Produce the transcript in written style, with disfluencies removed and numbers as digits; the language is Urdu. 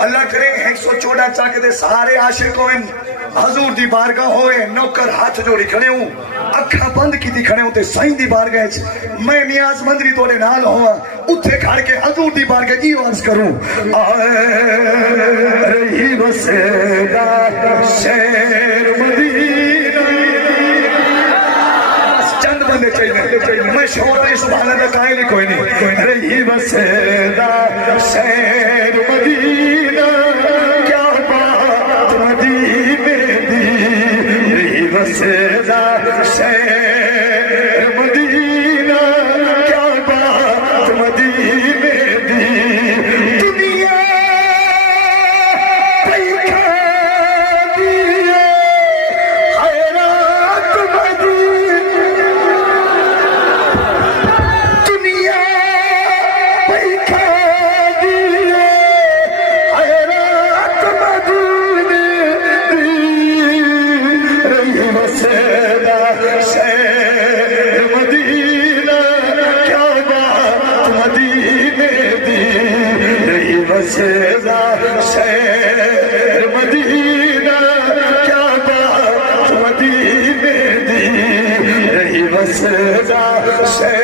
اللہ کرے 114 چاک دے سارے عاشق ہوئیں حضور دی بارگاہ ہوئے نوکر ہاتھ جوڑی کھڑے ہوں اکھا بند کی دی کھڑے ہوں تے سائن دی بارگاہ میں نیاز مندری توڑے نال ہوا اتھے کھڑ کے حضور دی بارگاہ کی عرض کروں آئے رہی بسیدہ شہر مدینہ چند بندے چاہیے میں شعور علی سبحان اللہ قائل ہی کوئی نہیں رہی بسیدہ شہر مدینہ کیا بات مدینے دی رہی بسیدہ شہر مدینہ کیا بات مدینے دی دنیا پیکھا دیئے خیرات مدینہ دنیا پیکھا دیئے خیرات مدینے دی رہی بسیدہ شہر مدینہ کیا بات مدینے دی رہی بسیدہ شہر مدینہ کیا بات مدینے دی رہی بسیدہ شہر